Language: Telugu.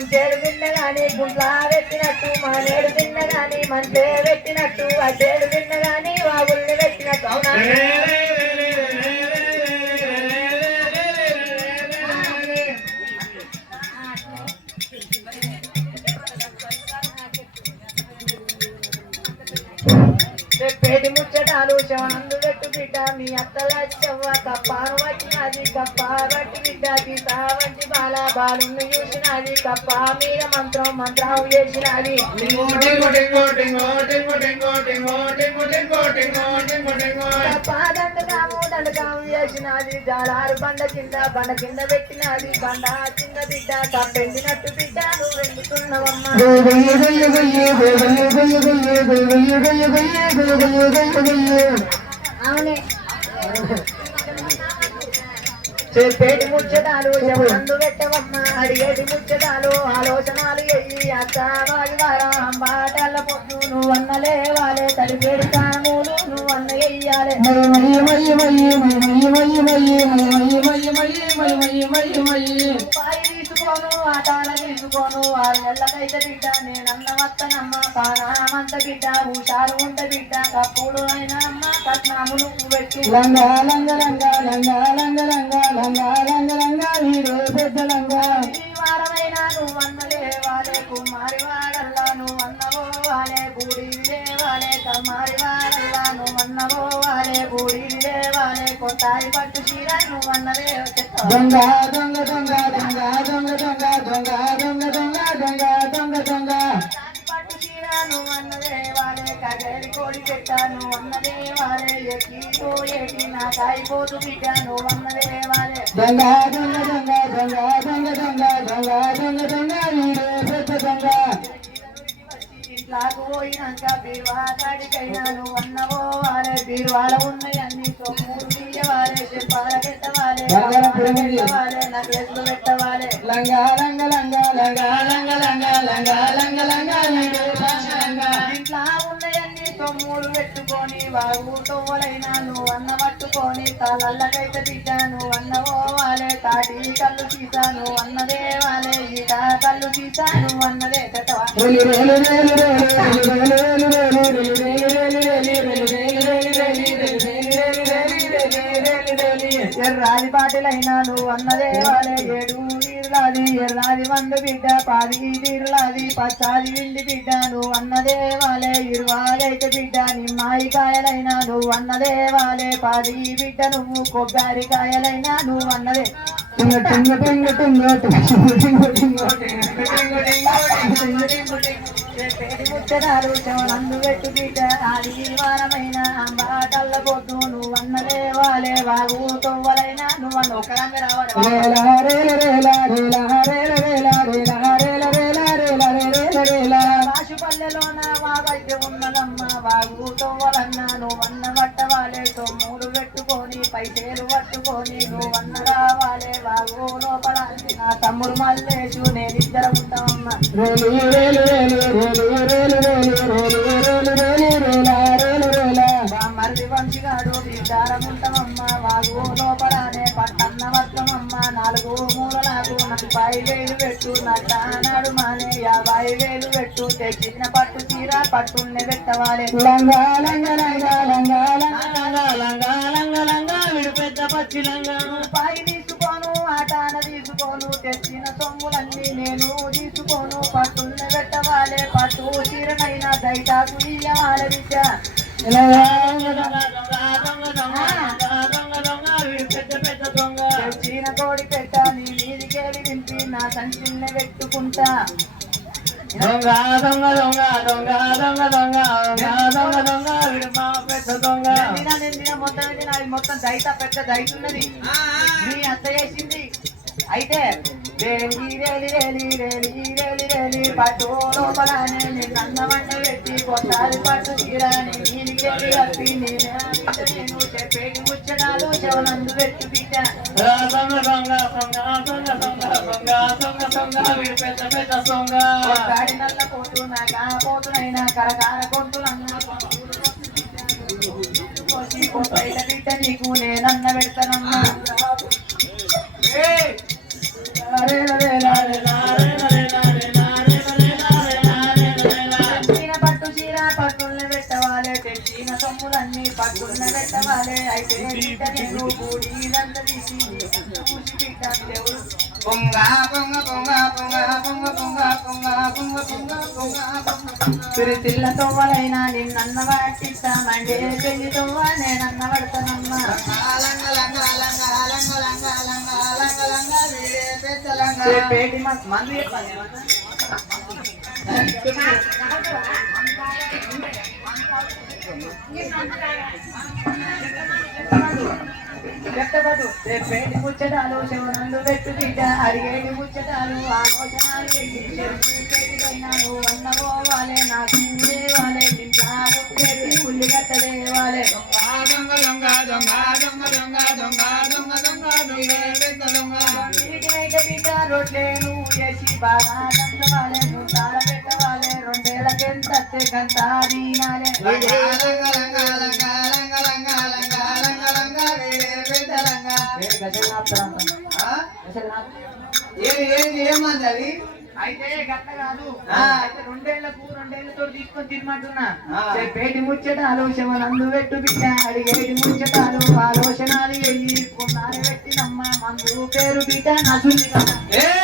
గుంటేడు తిన్న గాని గుంట్లా పెట్టినట్టు మానేడు తిన్న గాని మంటే పెట్టినట్టు అచేడు తిన్న గాని వాగుల్ని పెట్టినట్టు అవునా పేటి ముచ్చటాలు శవనందు పెట్టు బిడ్డ మీ అత్తల చెవ్వ కప్పాను వచ్చినది కప్ప బట్టి బిడ్డ గీత వంటి బాల బాలుని చూసినది కప్ప మీద మంత్రం మంత్రం చేసినది కప్ప దండకాము చేసినది జాలారు బండ కింద పెట్టినది బండ కింద బిడ్డ కప్పెండినట్టు బిడ్డ నువ్వు వెండుతున్నావమ్మా అవునే చెప్పేటి ముచ్చటాలు చెవులందు పెట్టవమ్మ అడిగేటి ముచ్చటాలు ఆలోచనలు ఎయ్యి అక్కవాడి వారం బాటల పొద్దు నువ్వన్నలే వాలే తడిపేడి కానములు నువ్వన్న ఎయ్యాలే పాయి తీసుకోను ఆటాల తీసుకోను 6 నెలలకైతే బిడ్డ నేనన్న వత్తనమ్మ కానామంత బిడ్డ భూషాలు ఉంట బిడ్డ కప్పులు అయినా అమ్మ కట్నాములు పెట్టి లంగా లంగ లంగా లంగా లంగ లంగా లంగా లంగ లంగా వీడు పెద్ద లంగా ఈ వారమైనా నువ్వన్నలే వాలే కుమారి వాడల్లా నువ్వన్నవో వాలే బూడి వాలే కమ్మారి వాడల్లా నువ్వన్నవో వాలే బూడి వాలే కొట్టాయి పట్టు చీర నువ్వన్నదే దొంగ దొంగ దొంగ దొంగ దొంగ దొంగ దొంగ దొంగ దొంగ దొంగ దొంగ దొంగ పట్టు చీర నువ్వన్నదే వాలే కగేరి కోడి పెట్ట నువ్వన్నదే వాలే ఎక్కితో ఏటి నాకైపోతు బిడ్డ నువ్వన్నదే వాలే దొంగ దొంగ దొంగ దొంగ దొంగ దొంగ దొంగ దొంగ దొంగ వీడు పెద్ద దొంగ ఇంట్లోకి పోయినాక బీరువా కాడికైనా నువ్వన్నవో వాలే బీరువాల ఉన్నాయన్ని సొమ్ములు తీయవాలే చెప్పాల పెట్టవాలే పెట్టవాలే నక్లెస్లు పెట్టవాలే లంగా లంగ లంగా లంగా లంగ లంగా లంగా లంగ లంగా ఇంట్లో ఉన్నాయన్ని సొమ్ములు పెట్టుకొని వాగు తొవ్వలైనా నువ్వన్న పట్టుకొని తాళ్ళకైతే బిడ్డ నువ్వన్నవో వాలే తాటి కళ్ళు తీసా నువ్వన్నదే వాలే ఈట కళ్ళు తీసా నువ్వన్నదే పెట్టవా ఎర్రాది పాటలైనా నువ్వన్నదే వాలే 7 తీరులాది ఎర్రాది 100 బిడ్డ 10 తీరులాది పచ్చాది విండి బిడ్డ నువ్వన్నదే వాలే 20 అయితే బిడ్డ నిమ్మాయి కాయలైనా నువ్వన్నదే వాలే 10 బిడ్డ నువ్వు కొబ్బరి కాయలైనా నువ్వన్నదే ముచ్చటాలు చవనందు పెట్టు బిడ్డ ఆడి వారమైన బాటల్ల పొద్దు నువ్వన్నదే వాలే వాగు తొవ్వలైనా నువ్వన్న ఒక రంగ రాశిపల్లెలోన వాగైతే ఉన్నదమ్మ వాగు తొవ్వలన్నా నువ్వన్న పట్టవాలే సొమ్ములు పెట్టుకొని పైసేలు పట్టుకొని నువ్వన్న రావాలే వాగు లోపల నా తమ్ముడు మల్లేషు నేనిద్దరం ఉంటామమ్మ మరిది వంశిగాడు విచారం ఉంటామమ్మ వాగు లోపలనే పట్టన్న వర్తమమ్మ 4 మూలలకు 40,000 పెట్టు నన్నాడు మానే 50,000 పెట్టు తెచ్చిన పట్టు చీర పట్టున్నే పెట్టవాలే లంగా లంగా లంగా లంగా లంగా లంగా లంగా లంగా వీడు పెద్ద పచ్చి లంగా పాయి తీసుకోను ఆటాన తీసుకోను తెచ్చిన సొమ్ములన్నీ నేను తీసుకోను పట్టున్నే పెట్టవాలే పట్టు చీరనైనా దైతాకు ఇయ్యాలే బిడ్డ చీన కోడి పెట్ట నీ మీదికేలి దింపి నా సంచిన్నే పెట్టుకుంటా దొంగ దొంగ దొంగ దొంగ దొంగ దొంగ దొంగ దొంగ వీడు మా పెద్ద దొంగ మొత్తం దైత పెద్ద దైత ఉన్నది నీ అత్త చేసింది అయితే పట్టు లోపలనే నిన్న వంట పెట్టి కొట్టాలి పట్టు చీరని నీదికెళ్ళి కప్పి నేను చెప్పేటి ముచ్చడాలు చెవనందు పెట్టి బిడ్డ పెద్ద సొంగ గాడి నల్ల పోతు నాగా పోతునైనా కరకార కొట్టులన్నా బిడ్డ నీకు నేనన్న పెడతానన్నా రే రే రే రే రే రే అయితే బిడ్డ నేను బూడిదంతా తీసి చూసి బిడ్డ దేవుడు పొంగ పొంగ పొంగ పొంగ పొంగ పొంగ పొంగ పొంగ పొంగ పొంగ పిరితిల్ల తోవలైనా నిన్నన్న వాటిస్తామండే పెళ్లి తోవ నేనన్న పడతానమ్మ పేటి మంది చెప్తపడు పేటి ముచ్చటాలు శివనందు పెట్టు బిడ్డ అడిగేటి ముచ్చటాలు ఆలోచనలు పెట్టి చెరుకుైనాను అన్న పోవాలే నాకు దేవాలే ఇంట్లో పెట్టి ఉల్లి గట్ట దేవాలే బిడ్డ రొట్లేను వేసి బాగా దంచవాలే ముట్టాల పెట్టవాలే 2 ఏళ్ళకెంత గంట దీనాలే ఏమంది అయితే గట్ట కాదు అయితే 2 ఏళ్ళతో తీసుకొని తినమంటున్నా పేటి ముచ్చటాలు శివనందు పెట్టు బిడ్డ అడిగేటి ముచ్చటాలు ఆలోచనలు వెయ్యి కొన్నాళ్ళు పెట్టినమ్మ మందు పేరు బిడ్డ నసుల్ని కదా